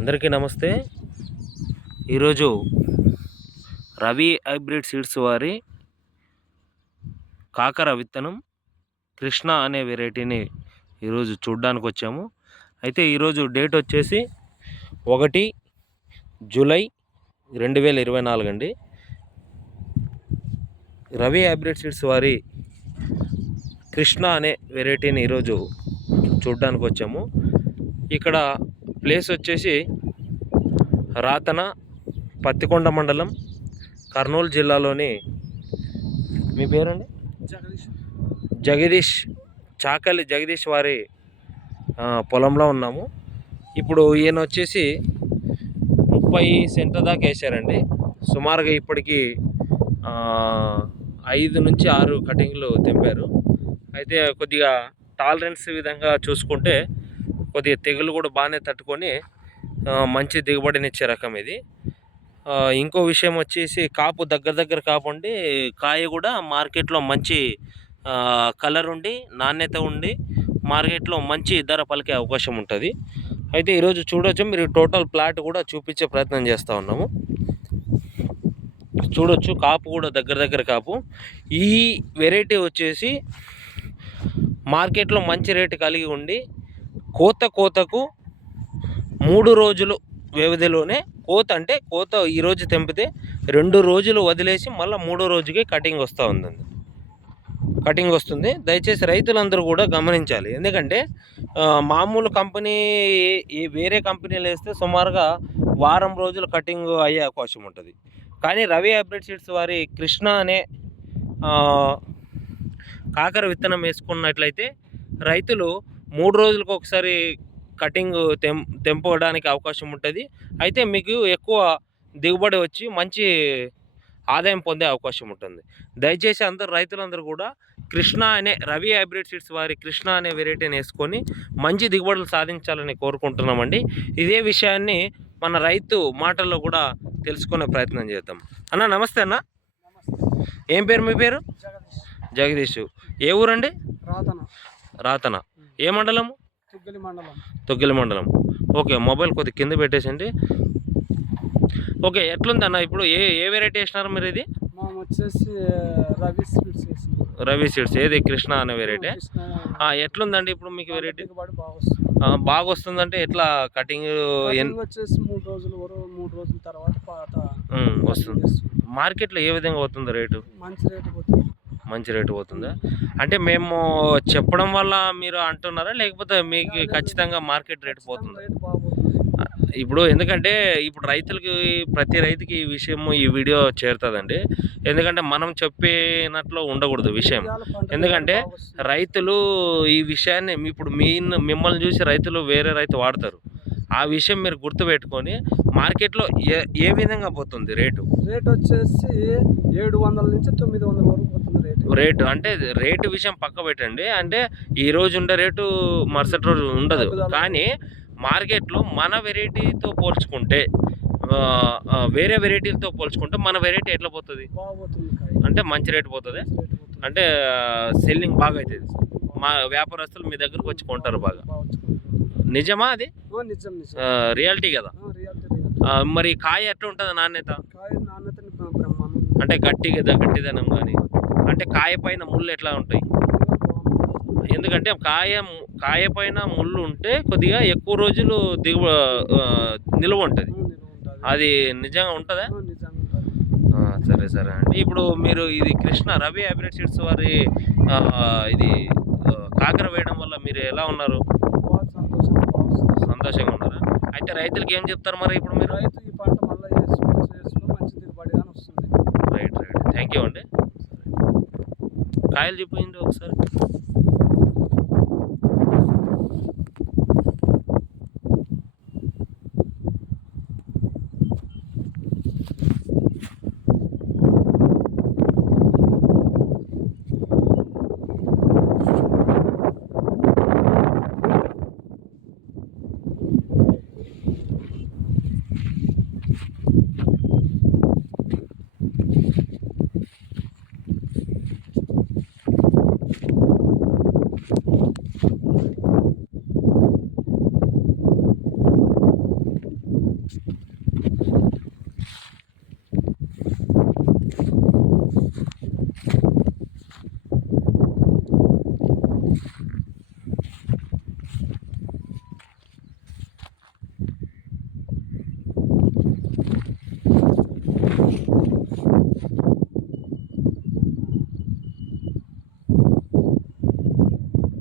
అందరికీ నమస్తే. ఈరోజు రవి హైబ్రిడ్ సీడ్స్ వారి కాకర విత్తనం కృష్ణ అనే వెరైటీని ఈరోజు చూడ్డానికి వచ్చాము. అయితే ఈరోజు డేట్ వచ్చేసి ఒకటి జూలై రెండు వేల ఇరవై నాలుగు అండి. రవి హైబ్రిడ్ సీడ్స్ వారి కృష్ణ అనే వెరైటీని ఈరోజు చూడ్డానికి వచ్చాము. ఇక్కడ ప్లేస్ వచ్చేసి రాతన పత్తికొండ మండలం కర్నూలు జిల్లాలోని మీ పేరండి? జగదీష్. జగదీష్ చాకలి జగదీష్ వారి పొలంలో ఉన్నాము. ఇప్పుడు ఈయన వచ్చేసి ముప్పై సెంటర్ దాకా వేసారండి సుమారుగా ఇప్పటికి ఐదు నుంచి ఆరు కటింగ్లు తెంపారు. అయితే కొద్దిగా టాలరెన్స్ విధంగా చూసుకుంటే కొద్దిగా తెగులు కూడా బాగానే తట్టుకొని మంచి దిగుబడినిచ్చే రకం ఇది. ఇంకో విషయం వచ్చేసి కాపు దగ్గర దగ్గర కాపు ఉండి కాయ కూడా మార్కెట్లో మంచి కలర్ ఉండి నాణ్యత ఉండి మార్కెట్లో మంచి ధర పలికే అవకాశం ఉంటుంది. అయితే ఈరోజు చూడొచ్చు మీరు టోటల్ ప్లాట్ కూడా చూపించే ప్రయత్నం చేస్తూ ఉన్నాము. చూడొచ్చు కాపు కూడా దగ్గర దగ్గర కాపు. ఈ వెరైటీ వచ్చేసి మార్కెట్లో మంచి రేటు కలిగి ఉండి కోత కోతకు మూడు రోజులు వ్యవధిలోనే కోత అంటే కోత ఈరోజు తెంపితే రెండు రోజులు వదిలేసి మళ్ళీ మూడో రోజుకి కటింగ్ వస్తూ ఉందండి. కటింగ్ వస్తుంది. దయచేసి రైతులందరూ కూడా గమనించాలి. ఎందుకంటే మామూలు కంపెనీ ఈ వేరే కంపెనీలు వేస్తే సుమారుగా వారం రోజులు కటింగ్ అయ్యే అవకాశం ఉంటుంది. కానీ రవి హైబ్రిడ్ సీడ్స్ వారి కృష్ణ అనే కాకర విత్తనం వేసుకున్నట్లయితే రైతులు మూడు రోజులకు ఒకసారి కటింగ్ తెం తెంపడానికి అవకాశం ఉంటుంది. అయితే మీకు ఎక్కువ దిగుబడి వచ్చి మంచి ఆదాయం పొందే అవకాశం ఉంటుంది. దయచేసి అందరు రైతులందరూ కూడా కృష్ణ అనే రవి హైబ్రిడ్ సీడ్స్ వారి కృష్ణ అనే వెరైటీని వేసుకొని మంచి దిగుబడులు సాధించాలని కోరుకుంటున్నామండి. ఇదే విషయాన్ని మన రైతు మాటల్లో కూడా తెలుసుకునే ప్రయత్నం చేద్దాం. అన్న నమస్తే అన్న. నమస్తే. ఏం పేరు మీ పేరు? జగదీష్. జగదీష్. ఏ ఊరండి? రాతన. రాతన. ఏ మండలము తుగ్గలి మండలం. తొగ్గిల మండలం. ఓకే మొబైల్ కొద్ది కింద పెట్టేసండి ఓకే ఎట్లుంది అన్న ఇప్పుడు ఏ ఏ వెరైటీ వేసినారు మీరు ఇది? వచ్చేసి రవి స్వీట్స్ రవి సీడ్స్ ఏది? కృష్ణ అనే వెరైటీ ఎట్లుందండి ఇప్పుడు మీకు వెరైటీ బాగా వస్తుందంటే ఎట్లా కటింగ్ వచ్చేసి మూడు రోజులు మూడు రోజుల తర్వాత వస్తుంది. మార్కెట్లో ఏ విధంగా పోతుంది రేటు? మంచి రేటు పోతుంది మంచి రేటు పోతుందా? అంటే మేము చెప్పడం వల్ల మీరు అంటున్నారా? లేకపోతే మీకు ఖచ్చితంగా మార్కెట్ రేటు పోతుంది? ఇప్పుడు ఎందుకంటే ఇప్పుడు రైతులకి ప్రతి రైతుకి ఈ విషయం ఈ వీడియో చేరుతుందండి. ఎందుకంటే మనం చెప్పినట్లు ఉండకూడదు విషయం. ఎందుకంటే. రైతులు ఈ విషయాన్ని ఇప్పుడు మీ మిమ్మల్ని చూసి రైతులు వేరే రైతు వాడతారు. ఆ విషయం మీరు గుర్తుపెట్టుకొని మార్కెట్లో ఏ ఏ విధంగా పోతుంది రేటు? రేట్ వచ్చేసి ఏడు వందల నుంచి తొమ్మిది వందల వరకు రేటు అంటే రేటు విషయం పక్క పెట్టండి. అంటే ఈ రోజు ఉండే రేటు మరుసటి రోజు ఉండదు. కానీ మార్కెట్లో మన వెరైటీతో పోల్చుకుంటే వేరే వెరైటీలతో పోల్చుకుంటే మన వెరైటీ ఎట్లా పోతుంది. అంటే మంచి రేటు పోతుంది. అంటే సెల్లింగ్ బాగా అవుతుంది మా వ్యాపారస్తులు మీ దగ్గరకు వచ్చి కొంటారు బాగా. నిజమా అది? రియాలిటీ కదా. మరి కాయ ఎట్లా ఉంటుంది నాణ్యత? అంటే గట్టిగా గట్టిదనం కానీ అంటే కాయ పైన ముళ్ళు ఎట్లా ఉంటాయి? ఎందుకంటే కాయ కాయ పైన ముళ్ళు ఉంటే కొద్దిగా ఎక్కువ రోజులు దిగువ ఆ, నిలువ ఉంటుంది. అది నిజంగా ఉంటుందా? సరే సరే అండి. ఇప్పుడు మీరు ఇది కృష్ణ రవి హైబ్రిడ్ సీడ్స్ వారి ఇది కాకర వేయడం వల్ల మీరు ఎలా ఉన్నారు? సంతోషంగా ఉన్నారా? అయితే రైతులకి ఏం చెప్తారు మరి ఇప్పుడు మీరు? కాయలు చెప్పిపోయింది ఒకసారి.